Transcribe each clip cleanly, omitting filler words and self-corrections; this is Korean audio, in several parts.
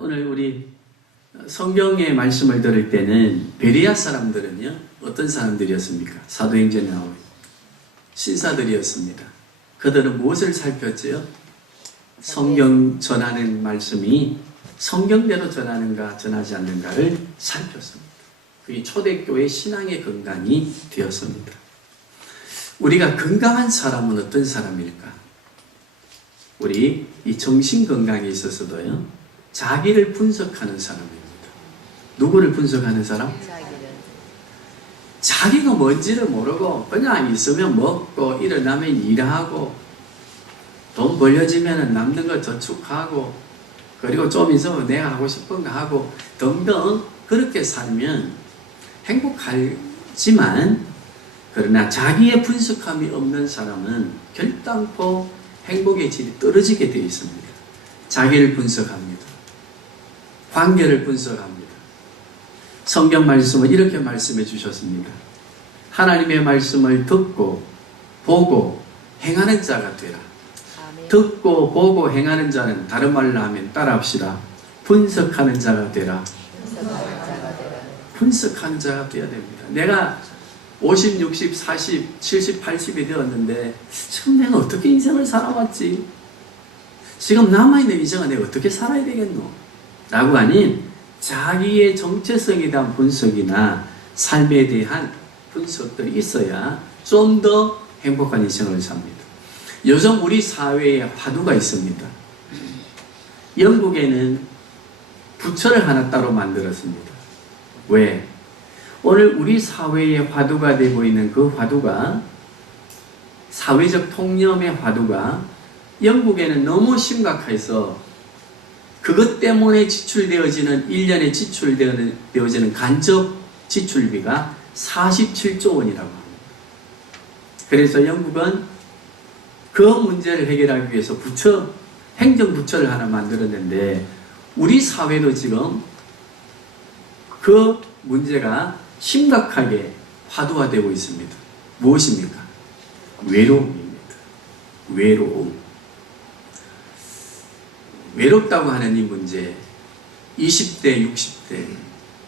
오늘 우리 성경의 말씀을 들을 때는 베레아 사람들은요, 어떤 사람들이었습니까? 사도행전에 나오는 신사들이었습니다. 그들은 무엇을 살폈지요? 성경 전하는 말씀이 성경대로 전하는가 전하지 않는가를 살폈습니다. 그게 초대교회 신앙의 건강이 되었습니다. 우리가 건강한 사람은 어떤 사람일까? 우리 이 정신건강에 있어서도요, 자기를 분석하는 사람입니다. 누구를 분석하는 사람? 자기가 뭔지를 모르고 그냥 있으면 먹고 일어나면 일하고 돈 벌려지면 남는 거 저축하고 그리고 좀 있으면 내가 하고 싶은 거 하고 등등 그렇게 살면 행복하지만, 그러나 자기의 분석함이 없는 사람은 결단코 행복의 질이 떨어지게 되어 있습니다. 자기를 분석합니다. 관계를 분석합니다. 성경 말씀은 이렇게 말씀해 주셨습니다. 하나님의 말씀을 듣고 보고 행하는 자가 되라. 아멘. 듣고 보고 행하는 자는, 다른 말로 하면 따라합시다. 분석하는 자가 되라. 분석하는 자가 되어야 됩니다. 내가 50, 60, 40, 70, 80이 되었는데 지금 내가 어떻게 인생을 살아왔지? 지금 남아있는 인생은 내가 어떻게 살아야 되겠노? 라고 하니 자기의 정체성에 대한 분석이나 삶에 대한 분석들이 있어야 좀 더 행복한 인생을 삽니다. 요즘 우리 사회에 화두가 있습니다. 영국에는 부처를 하나 따로 만들었습니다. 왜? 오늘 우리 사회의 화두가 되고 있는 그 화두가, 사회적 통념의 화두가 영국에는 너무 심각해서 그것 때문에 지출되어지는 1년에 지출되어지는 간접 지출비가 47조 원이라고 합니다. 그래서 영국은 그 문제를 해결하기 위해서 행정부처를 하나 만들었는데, 우리 사회도 지금 그 문제가 심각하게 화두화되고 있습니다. 무엇입니까? 외로움입니다. 외로움. 외롭다고 하는 이 문제, 20대, 60대,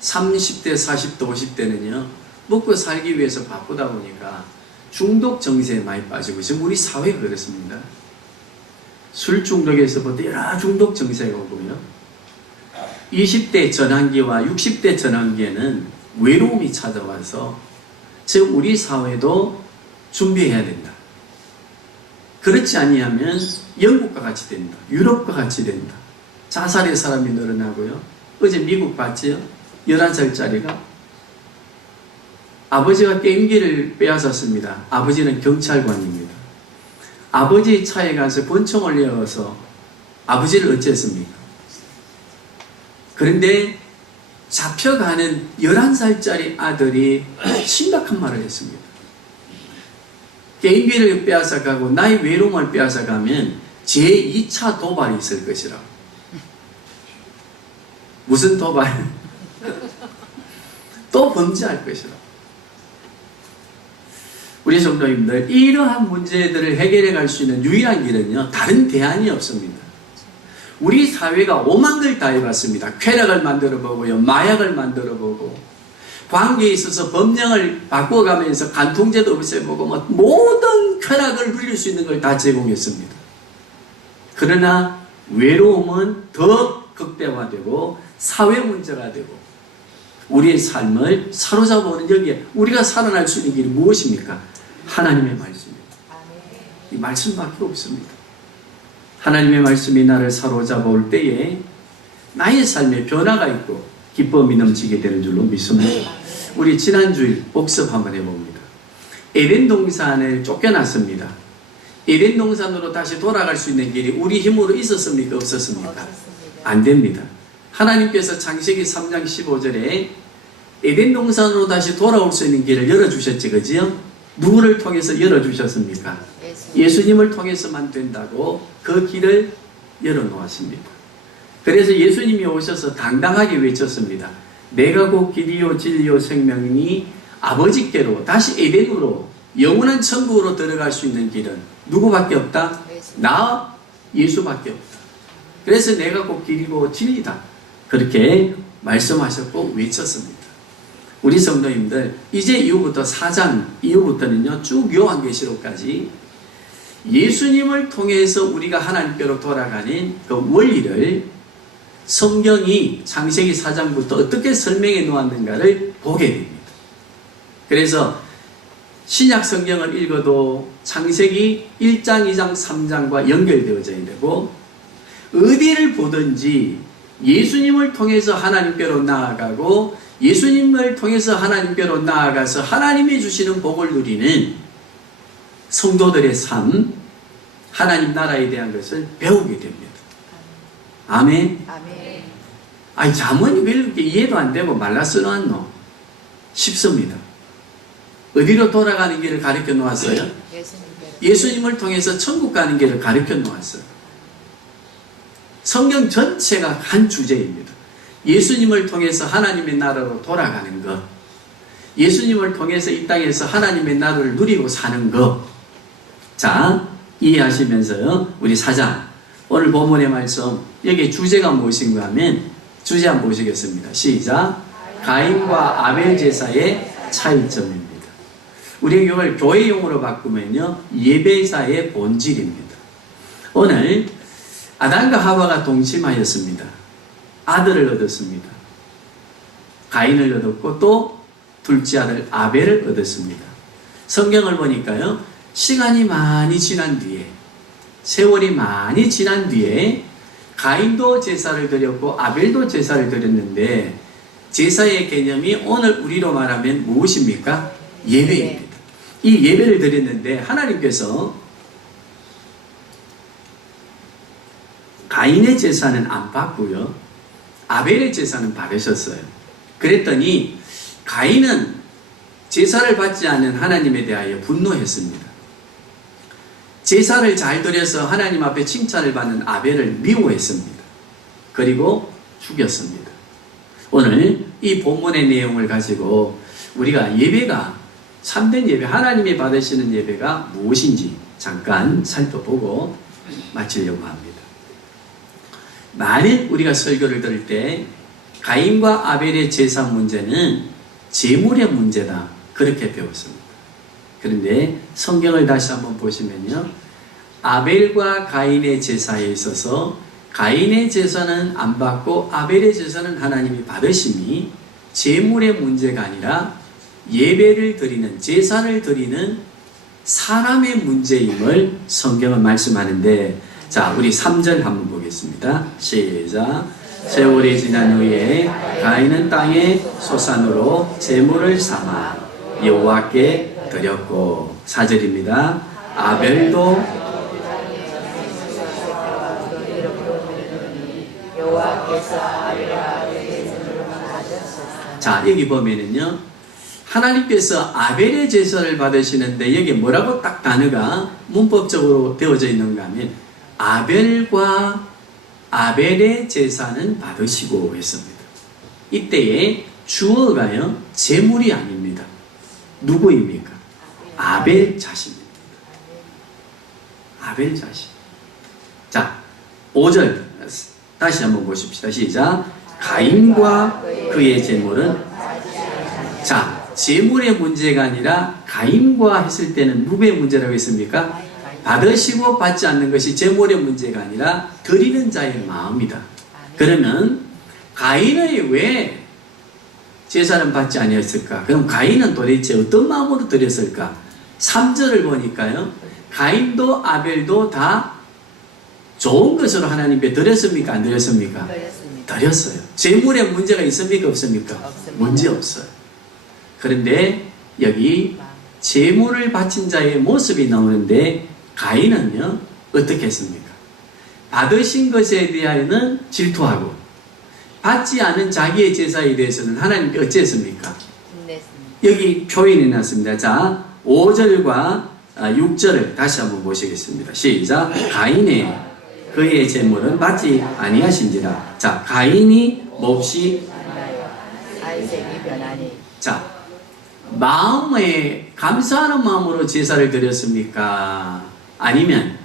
30대, 40대, 50대는요, 먹고 살기 위해서 바쁘다 보니까 중독 정세에 많이 빠지고, 지금 우리 사회가 그렇습니다. 술 중독에서부터 여러 중독 정세가 오고요. 20대 전환기와 60대 전환기에는 외로움이 찾아와서 지금 우리 사회도 준비해야 된다. 그렇지 아니하면 영국과 같이 된다. 유럽과 같이 된다. 자살의 사람이 늘어나고요. 어제 미국 봤지요? 11살짜리가 아버지가 게임기를 빼앗았습니다. 아버지는 경찰관입니다. 아버지 차에 가서 권총을 내어서 아버지를 어쨌습니까? 그런데 잡혀가는 11살짜리 아들이 심각한 말을 했습니다. 게임기를 빼앗아가고 나의 외로움을 빼앗아가면 제2차 도발이 있을 것이라고. 무슨 도발? 또 범죄할 것이라고. 우리 성도님들, 이러한 문제들을 해결해 갈 수 있는 유일한 길은요, 다른 대안이 없습니다. 우리 사회가 오만 걸 다 해봤습니다. 쾌락을 만들어보고요, 마약을 만들어보고, 관계에 있어서 법령을 바꿔가면서 간통죄도 없애보고, 모든 쾌락을 누릴 수 있는 걸 다 제공했습니다. 그러나 외로움은 더 극대화되고 사회 문제가 되고 우리의 삶을 사로잡아오는, 여기에 우리가 살아날 수 있는 길이 무엇입니까? 하나님의 말씀입니다. 이 말씀밖에 없습니다. 하나님의 말씀이 나를 사로잡아올 때에 나의 삶에 변화가 있고 기쁨이 넘치게 되는 줄로 믿습니다. 우리 지난주일 복습 한번 해봅니다. 에덴 동산을 쫓겨났습니다. 에덴 동산으로 다시 돌아갈 수 있는 길이 우리 힘으로 있었습니까? 없었습니까? 안 됩니다. 하나님께서 창세기 3장 15절에 에덴 동산으로 다시 돌아올 수 있는 길을 열어주셨지, 그지요? 누구를 통해서 열어주셨습니까? 예수님을 통해서만 된다고 그 길을 열어놓았습니다. 그래서 예수님이 오셔서 당당하게 외쳤습니다. 내가 곧 길이요 진리요 생명이니 아버지께로, 다시 에덴으로, 영원한 천국으로 들어갈 수 있는 길은 누구밖에 없다? 나 예수밖에 없다. 그래서 내가 곧 길이고 진리다. 그렇게 말씀하셨고 외쳤습니다. 우리 성도님들, 이제 이후부터 4장 이후부터는요, 쭉 요한계시록까지 예수님을 통해서 우리가 하나님께로 돌아가는 그 원리를 성경이 창세기 4장부터 어떻게 설명해 놓았는가를 보게 됩니다. 그래서 신약 성경을 읽어도 창세기 1장, 2장, 3장과 연결되어져야 되고, 어디를 보든지 예수님을 통해서 하나님께로 나아가고 예수님을 통해서 하나님께로 나아가서 하나님이 주시는 복을 누리는 성도들의 삶, 하나님 나라에 대한 것을 배우게 됩니다. 아멘. 아멘. 아니, 잠언이 왜 이렇게 이해도 안 되고 말라 써놨노? 쉽습니다. 어디로 돌아가는 길을 가르쳐 놓았어요? 예수님을 통해서 천국 가는 길을 가르쳐 놓았어요. 성경 전체가 한 주제입니다. 예수님을 통해서 하나님의 나라로 돌아가는 것, 예수님을 통해서 이 땅에서 하나님의 나라를 누리고 사는 것. 자, 이해하시면서요, 우리 4장 오늘 본문의 말씀, 여기 주제가 무엇인가 하면 주제 한번 보시겠습니다. 시작. 가인과 아벨 제사의 차이점입니다. 우리 이걸 교회용어로 바꾸면요, 예배사의 본질입니다. 오늘 아담과 하와가 동침하였습니다. 아들을 얻었습니다. 가인을 얻었고 또 둘째 아들 아벨을 얻었습니다. 성경을 보니까요, 시간이 많이 지난 뒤에, 세월이 많이 지난 뒤에 가인도 제사를 드렸고 아벨도 제사를 드렸는데, 제사의 개념이 오늘 우리로 말하면 무엇입니까? 예배입니다. 이 예배를 드렸는데 하나님께서 가인의 제사는 안 받고요, 아벨의 제사는 받으셨어요. 그랬더니 가인은 제사를 받지 않는 하나님에 대하여 분노했습니다. 제사를 잘 드려서 하나님 앞에 칭찬을 받는 아벨을 미워했습니다. 그리고 죽였습니다. 오늘 이 본문의 내용을 가지고 우리가 예배가, 참된 예배, 하나님이 받으시는 예배가 무엇인지 잠깐 살펴보고 마치려고 합니다. 만일 우리가 설교를 들을 때 가인과 아벨의 제사 문제는 제물의 문제다, 그렇게 배웠습니다. 그런데 성경을 다시 한번 보시면요, 아벨과 가인의 제사에 있어서 가인의 제사는 안 받고 아벨의 제사는 하나님이 받으심이 제물의 문제가 아니라 예배를 드리는, 제사를 드리는 사람의 문제임을 성경은 말씀하는데, 자, 우리 3절 한번 보겠습니다. 시작. 세월이 지난 후에 가인은 땅의 소산으로 제물을 삼아 여호와께 드렸고, 4절입니다. 아벨도 자, 여기 보면은요, 하나님께서 아벨의 제사를 받으시는데 여기 뭐라고 딱 단어가 문법적으로 되어져 있는가 하면 아벨과 아벨의 제사는 받으시고 했습니다. 이때에 주어가요, 제물이 아닙니다. 누구입니까? 아벨 자신입니다. 아벨 자신. 자, 5절 다시 한번 보십시다. 시작. 가인과 그의 제물은, 자, 제물의 문제가 아니라 가인과 했을 때는 누구의 문제라고 했습니까? 받으시고 받지 않는 것이 제물의 문제가 아니라 드리는 자의 마음이다. 그러면 가인의 왜 제사는 받지 아니었을까? 그럼 가인은 도대체 어떤 마음으로 드렸을까? 3절을 보니까요, 가인도 아벨도 다 좋은 것으로 하나님께 드렸습니까? 안 드렸습니까? 드렸어요. 제물에 문제가 있습니까? 없습니까? 없습니다. 문제 없어요. 그런데 여기 제물을 바친 자의 모습이 나오는데 가인은요, 어떻게 했습니까? 받으신 것에 대하여는 질투하고 받지 않은 자기의 제사에 대해서는 하나님께 어찌했습니까? 여기 표현이 났습니다. 자, 5절과 6절을 다시 한번 보시겠습니다. 시작. 가인의 그의 제물은 받지 아니하신지라. 자, 가인이 몹시, 자, 마음에 감사하는 마음으로 제사를 드렸습니까? 아니면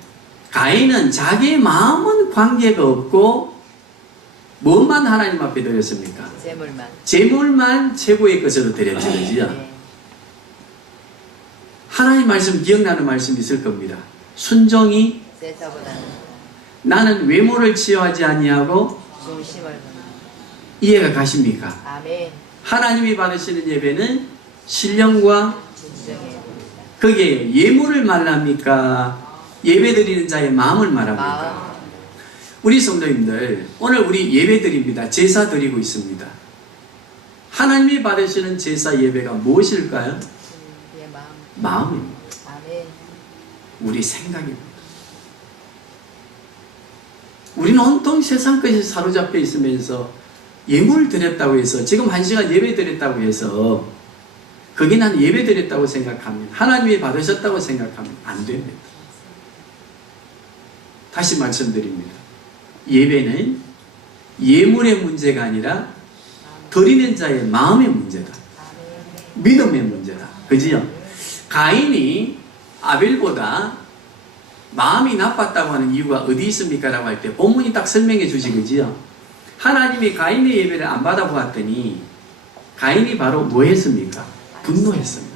가인은 자기의 마음은 관계가 없고 뭐만 하나님 앞에 드렸습니까? 재물만. 재물만 최고의 것으로 드렸지, 그지요? 네. 하나님 말씀 기억나는 말씀이 있을 겁니다. 순종이 세사보다는 나는 외모를 치유하지 아니하고 중심을 보는. 이해가 가십니까? 아멘. 하나님이 받으시는 예배는 신령과 진정해 봅니다. 거기에 예물을 말합니까? 예배드리는 자의 마음을 말합니까? 마음. 우리 성도님들, 오늘 우리 예배 드립니다. 제사 드리고 있습니다. 하나님이 받으시는 제사 예배가 무엇일까요? 내 마음. 마음입니다. 아멘. 우리 생각입니다. 우리는 온통 세상 것에 사로잡혀 있으면서 예물 드렸다고 해서, 지금 1시간 예배 드렸다고 해서 그게 난 예배 드렸다고 생각합니다. 하나님이 받으셨다고 생각하면 안 됩니다. 다시 말씀드립니다. 예배는 예물의 문제가 아니라 드리는 자의 마음의 문제다. 믿음의 문제다. 그지요? 가인이 아벨보다 마음이 나빴다고 하는 이유가 어디 있습니까? 라고 할 때 본문이 딱 설명해 주시, 그지요? 하나님이 가인의 예배를 안 받아보았더니 가인이 바로 뭐 했습니까? 분노했습니다.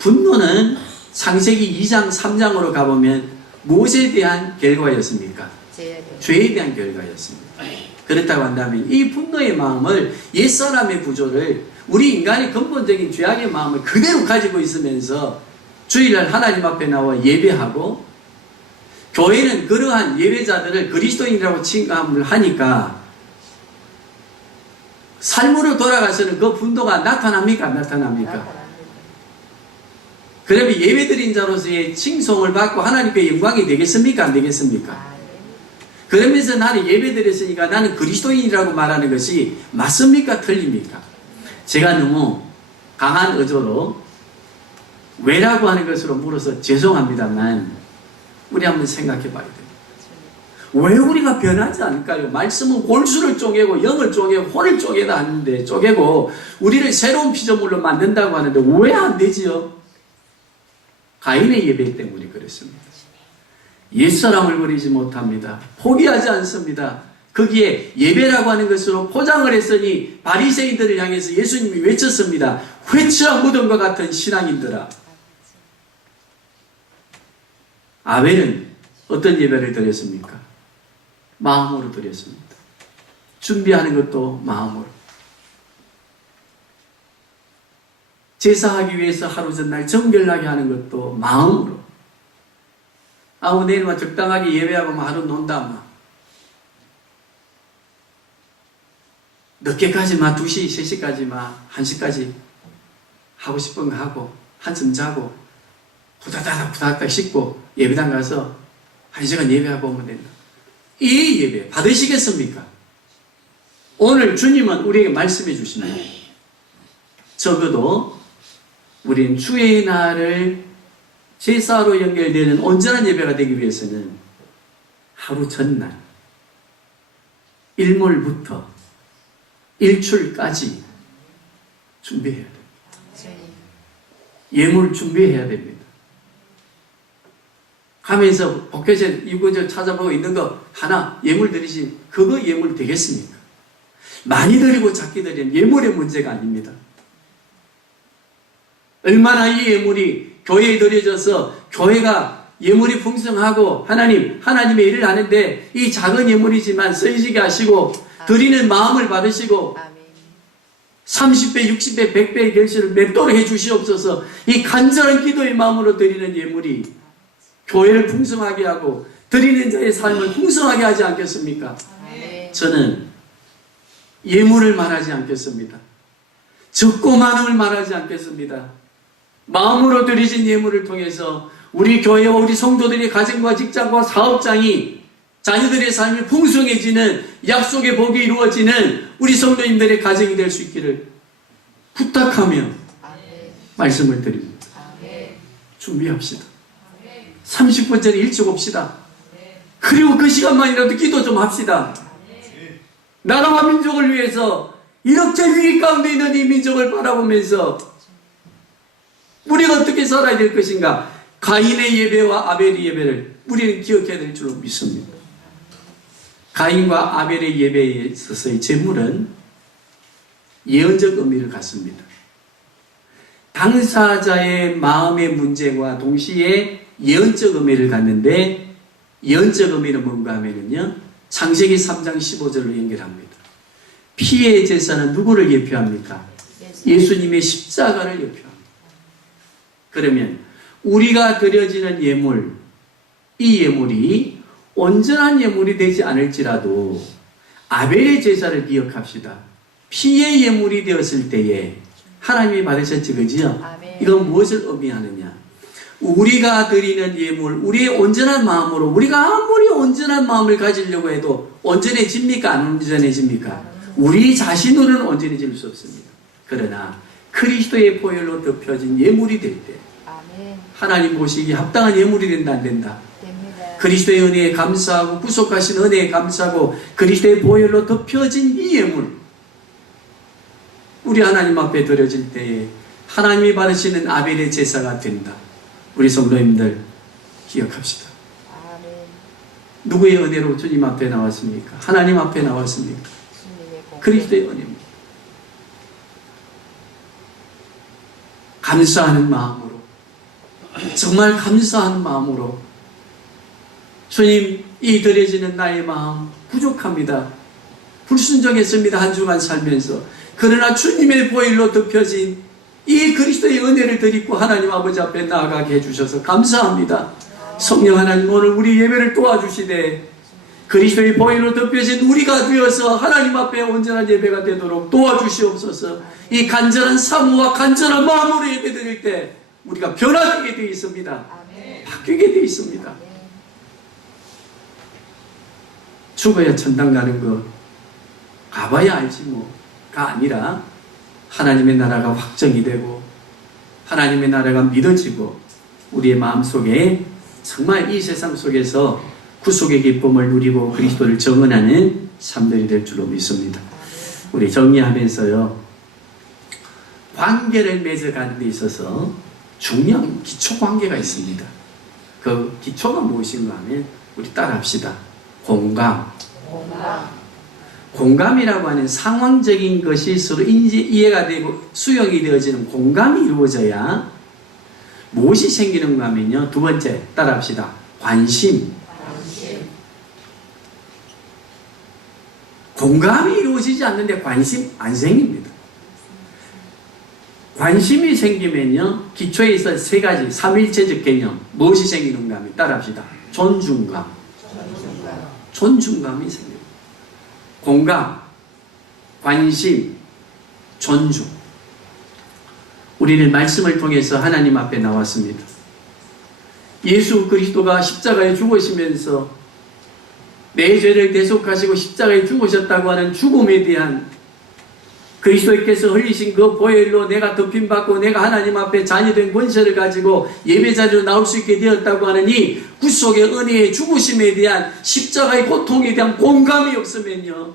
분노는 창세기 2장 3장으로 가보면 무엇에 대한 결과였습니까? 죄에 대한 결과였습니다. 그렇다고 한다면 이 분노의 마음을, 옛사람의 구조를, 우리 인간의 근본적인 죄악의 마음을 그대로 가지고 있으면서 주일날 하나님 앞에 나와 예배하고, 교회는 그러한 예배자들을 그리스도인이라고 칭함을 하니까 삶으로 돌아가서는 그 분노가 나타납니까? 안 나타납니까? 그러면 예배드린 자로서의 칭송을 받고 하나님께 영광이 되겠습니까? 안 되겠습니까? 그러면서 나는 예배드렸으니까 나는 그리스도인이라고 말하는 것이 맞습니까? 틀립니까? 제가 너무 강한 어조로 왜라고 하는 것으로 물어서 죄송합니다만 우리 한번 생각해 봐야 돼요. 왜 우리가 변하지 않을까요? 말씀은 골수를 쪼개고 영을 쪼개고 혼을 쪼개다 하는데, 쪼개고 우리를 새로운 피조물로 만든다고 하는데 왜 안 되지요? 가인의 예배 때문에 그랬습니다. 옛사람을 버리지 못합니다. 포기하지 않습니다. 거기에 예배라고 하는 것으로 포장을 했으니 바리새인들을 향해서 예수님이 외쳤습니다. 회치와 무덤과 같은 신앙인들아. 아벨은 어떤 예배를 드렸습니까? 마음으로 드렸습니다. 준비하는 것도 마음으로. 제사하기 위해서 하루 전날 정결나게 하는 것도 마음으로. 내일 적당하게 예배하고 하루 논다. 늦게까지 2시, 3시까지 1시까지 하고 싶은 거 하고 한숨 자고 후다닥 씻고 예배당 가서 1시간 예배하고 오면 된다. 이 예배 받으시겠습니까? 오늘 주님은 우리에게 말씀해 주십니다. 적어도 우리는 주의 날을 제사로 연결되는 온전한 예배가 되기 위해서는 하루 전날 일몰부터 일출까지 준비해야 됩니다. 예물을 준비해야 됩니다. 가면서 복회제 이거 찾아보고 있는 거 하나 예물 드리지, 그거 예물 되겠습니까? 많이 드리고 작게 드리면 예물의 문제가 아닙니다. 얼마나 이 예물이 교회에 드려져서 교회가 예물이 풍성하고 하나님의 일을 하는데 이 작은 예물이지만 쓰이지게 하시고 드리는 마음을 받으시고 30배, 60배, 100배의 결실을 맺도록 해주시옵소서. 이 간절한 기도의 마음으로 드리는 예물이 교회를 풍성하게 하고 드리는 자의 삶을 풍성하게 하지 않겠습니까? 저는 예물을 말하지 않겠습니다. 적고 많음을 말하지 않겠습니다. 마음으로 드리신 예물을 통해서 우리 교회와 우리 성도들의 가정과 직장과 사업장이, 자녀들의 삶이 풍성해지는, 약속의 복이 이루어지는 우리 성도님들의 가정이 될 수 있기를 부탁하며 말씀을 드립니다. 준비합시다. 30분 전에 일찍 옵시다. 그리고 그 시간만이라도 기도 좀 합시다. 나라와 민족을 위해서 이렇게 위기 가운데 있는 이 민족을 바라보면서 우리가 어떻게 살아야 될 것인가? 가인의 예배와 아벨의 예배를 우리는 기억해야 될 줄로 믿습니다. 가인과 아벨의 예배에 있어서의 제물은 예언적 의미를 갖습니다. 당사자의 마음의 문제와 동시에 예언적 의미를 갖는데, 예언적 의미는 뭔가 하면요, 창세기 3장 15절로 연결합니다. 피의 제사는 누구를 예표합니까? 예수님의 십자가를 예표합니다. 그러면 우리가 드려지는 예물, 이 예물이 온전한 예물이 되지 않을지라도 아벨의 제사를 기억합시다. 피의 예물이 되었을 때에 하나님이 받으셨지, 그지요? 이건 무엇을 의미하느냐? 우리가 드리는 예물, 우리의 온전한 마음으로, 우리가 아무리 온전한 마음을 가지려고 해도 온전해집니까? 안 온전해집니까? 우리 자신으로는 온전해질 수 없습니다. 그러나 그리스도의 보혈로 덮여진 예물이 될 때, 하나님 보시기에 합당한 예물이 된다, 안 된다? 그리스도의 은혜에 감사하고 구속하신 은혜에 감사하고 그리스도의 보혈로 덮여진 이 예물, 우리 하나님 앞에 드려질 때에 하나님이 받으시는 아벨의 제사가 된다. 우리 성도님들 기억합시다. 누구의 은혜로 주님 앞에 나왔습니까? 하나님 앞에 나왔습니까? 그리스도의 은혜입니다. 감사하는 마음으로, 정말 감사하는 마음으로, 주님, 이 드려지는 나의 마음 부족합니다. 불순종했습니다. 한 주간 살면서. 그러나 주님의 보혈로 덮여진 이 그리스도의 은혜를 드리고 하나님 아버지 앞에 나아가게 해주셔서 감사합니다. 성령 하나님, 오늘 우리 예배를 도와주시되 그리스도의 보혈로 덮여진 우리가 되어서 하나님 앞에 온전한 예배가 되도록 도와주시옵소서. 이 간절한 사모와 간절한 마음으로 예배 드릴 때 우리가 변화되게 되어 있습니다. 바뀌게 되어 있습니다. 죽어야 천당 가는 거 가봐야 알지 뭐가 아니라 하나님의 나라가 확정이 되고 하나님의 나라가 믿어지고 우리의 마음속에 정말 이 세상 속에서 구속의 기쁨을 누리고 그리스도를 정언하는 삶들이 될 줄로 믿습니다. 우리 정리하면서요, 관계를 맺어가는 데 있어서 중요한 기초관계가 있습니다. 그 기초가 무엇인가 하면 우리 따라합시다. 공감이라고 하는 상황적인 것이 서로 이해가 되고 수용이 되어지는 공감이 이루어져야 무엇이 생기는가 하면요, 두 번째 따라합시다. 관심. 공감이 이루어지지 않는데 관심 안 생깁니다. 관심이 생기면요, 기초에 있어 세 가지 삼일체적 개념. 무엇이 생기는가 하면 따라합시다. 존중감이 생깁니다. 공감, 관심, 존중. 우리는 말씀을 통해서 하나님 앞에 나왔습니다. 예수 그리스도가 십자가에 죽으시면서 내 죄를 대속하시고 십자가에 죽으셨다고 하는 죽음에 대한 그리스도께서 흘리신 그 보혈로 내가 덮임받고 내가 하나님 앞에 자녀된 권세를 가지고 예배자리로 나올 수 있게 되었다고 하는 이 구속의 은혜의 죽으심에 대한 십자가의 고통에 대한 공감이 없으면요,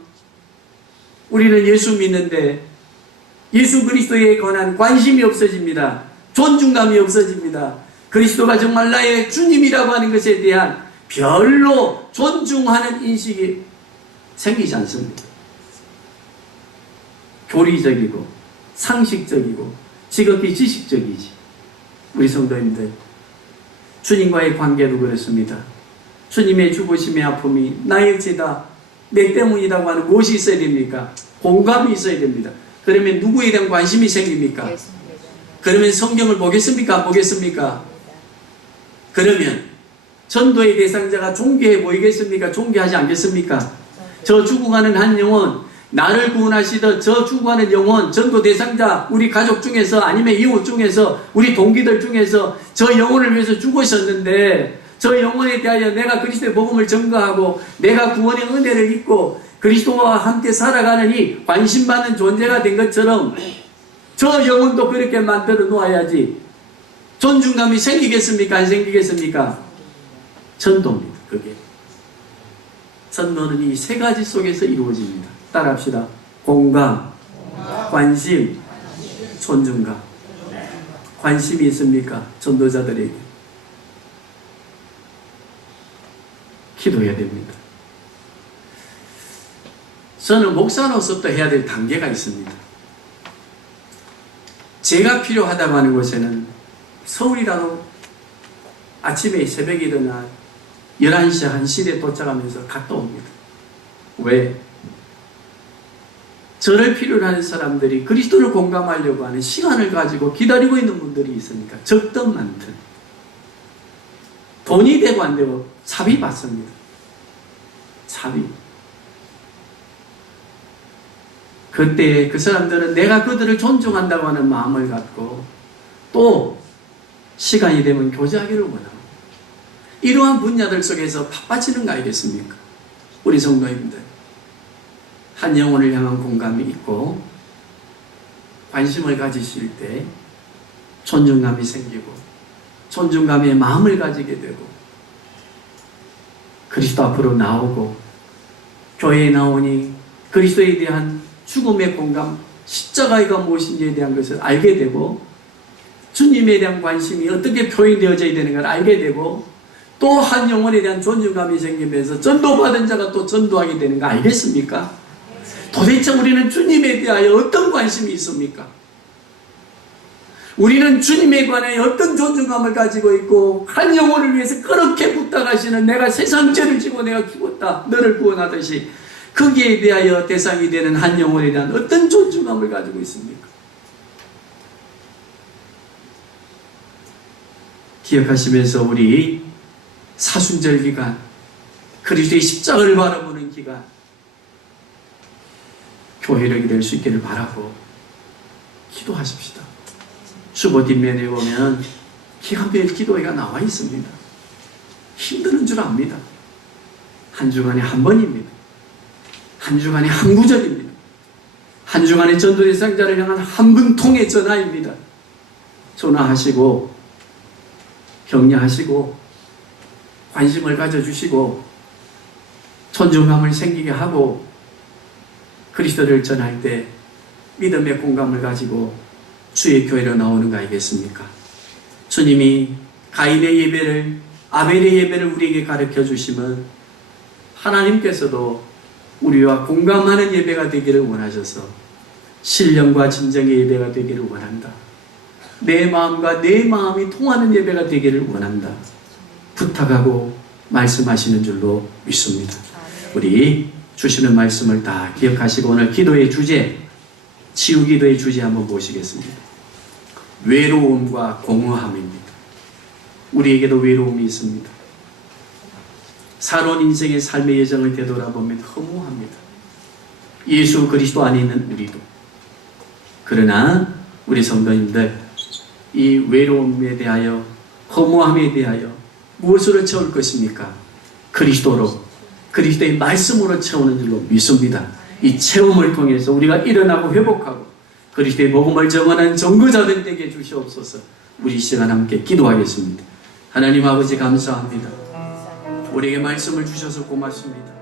우리는 예수 믿는데 예수 그리스도에 관한 관심이 없어집니다. 존중감이 없어집니다. 그리스도가 정말 나의 주님이라고 하는 것에 대한 별로 존중하는 인식이 생기지 않습니다. 교리적이고 상식적이고 지극히 지식적이지. 우리 성도님들, 주님과의 관계도 그렇습니다. 주님의 죽으심의 아픔이 나의 죄다, 내 때문이라고 하는 무엇이 있어야 됩니까? 공감이 있어야 됩니다. 그러면 누구에 대한 관심이 생깁니까? 그러면 성경을 보겠습니까? 안 보겠습니까? 그러면 전도의 대상자가 존귀해 보이겠습니까? 존귀하지 않겠습니까? 저 죽어가는 한 영혼, 나를 구원하시던 저 죽어가는 영혼, 전도 대상자, 우리 가족 중에서 아니면 이웃 중에서 우리 동기들 중에서 저 영혼을 위해서 죽으셨는데 저 영혼에 대하여 내가 그리스도의 복음을 전가하고 내가 구원의 은혜를 입고 그리스도와 함께 살아가는 이 관심받는 존재가 된 것처럼 저 영혼도 그렇게 만들어 놓아야지 존중감이 생기겠습니까? 안 생기겠습니까? 전도입니다. 그게 전도는 이 세 가지 속에서 이루어집니다. 따라합시다. 공감, 관심, 존중감. 관심이 있습니까? 전도자들에게 기도해야 됩니다. 저는 목사로서도 해야 될 단계가 있습니다. 제가 필요하다고 하는 곳에는 서울이라도 아침에 새벽에 일어나 11시, 1시에 도착하면서 갔다 옵니다. 왜? 저를 필요로 하는 사람들이 그리스도를 공감하려고 하는 시간을 가지고 기다리고 있는 분들이 있으니까 적든 많든 돈이 되고 안 되고 차비 받습니다. 차비. 그때 그 사람들은 내가 그들을 존중한다고 하는 마음을 갖고 또 시간이 되면 교제하기를 원하고 이러한 분야들 속에서 바빠지는 거 아니겠습니까? 우리 성도님들 한 영혼을 향한 공감이 있고 관심을 가지실 때 존중감이 생기고 존중감의 마음을 가지게 되고 그리스도 앞으로 나오고 교회에 나오니 그리스도에 대한 죽음의 공감, 십자가가 무엇인지에 대한 것을 알게 되고 주님에 대한 관심이 어떻게 표현되어져야 되는 걸 알게 되고 또 한 영혼에 대한 존중감이 생기면서 전도받은 자가 또 전도하게 되는 거 알겠습니까? 도대체 우리는 주님에 대하여 어떤 관심이 있습니까? 우리는 주님에 관해 어떤 존중감을 가지고 있고 한 영혼을 위해서 그렇게 부탁하시는 내가 세상 죄를 지고 내가 죽었다 너를 구원하듯이 거기에 대하여 대상이 되는 한 영혼에 대한 어떤 존중감을 가지고 있습니까? 기억하시면서 우리 사순절 기간 그리스도의 십자가를 바라보는 기간 교회력이 될 수 있기를 바라고 기도하십시다. 주보 뒷면에 보면 기가 막힐 기도회가 나와 있습니다. 힘드는 줄 압니다. 한 주간에 한 번입니다. 한 주간에 한 구절입니다. 한 주간에 전도 대상자를 향한 한 분 통의 전화입니다. 전화하시고 격려하시고 관심을 가져주시고 존중감을 생기게 하고 그리스도를 전할 때 믿음의 공감을 가지고 주의 교회로 나오는 거 아니겠습니까? 주님이 가인의 예배를 아벨의 예배를 우리에게 가르쳐 주시면 하나님께서도 우리와 공감하는 예배가 되기를 원하셔서 신령과 진정의 예배가 되기를 원한다. 내 마음과 내 마음이 통하는 예배가 되기를 원한다. 부탁하고 말씀하시는 줄로 믿습니다. 우리 주시는 말씀을 다 기억하시고 오늘 기도의 주제, 치유기도의 주제 한번 보시겠습니다. 외로움과 공허함입니다. 우리에게도 외로움이 있습니다. 살아온 인생의 삶의 여정을 되돌아보면 허무합니다. 예수 그리스도 안에 있는 우리도. 그러나 우리 성도님들 이 외로움에 대하여 허무함에 대하여 무엇으로 채울 것입니까? 그리스도로 그리스도의 말씀으로 채우는 줄로 믿습니다. 이 체험을 통해서 우리가 일어나고 회복하고 그리스도의 복음을 정언하는 전거자들 되게 주시옵소서. 우리 시간 함께 기도하겠습니다. 하나님 아버지 감사합니다. 우리에게 말씀을 주셔서 고맙습니다.